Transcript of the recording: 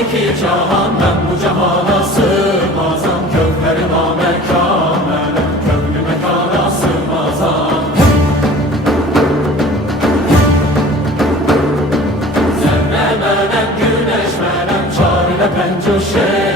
iki cahan, ben bu cahana sığmazam. Kövherim mekamele, kövlü mekana sığmazam. Zerre menem, güneş menem, çarine pencoşe.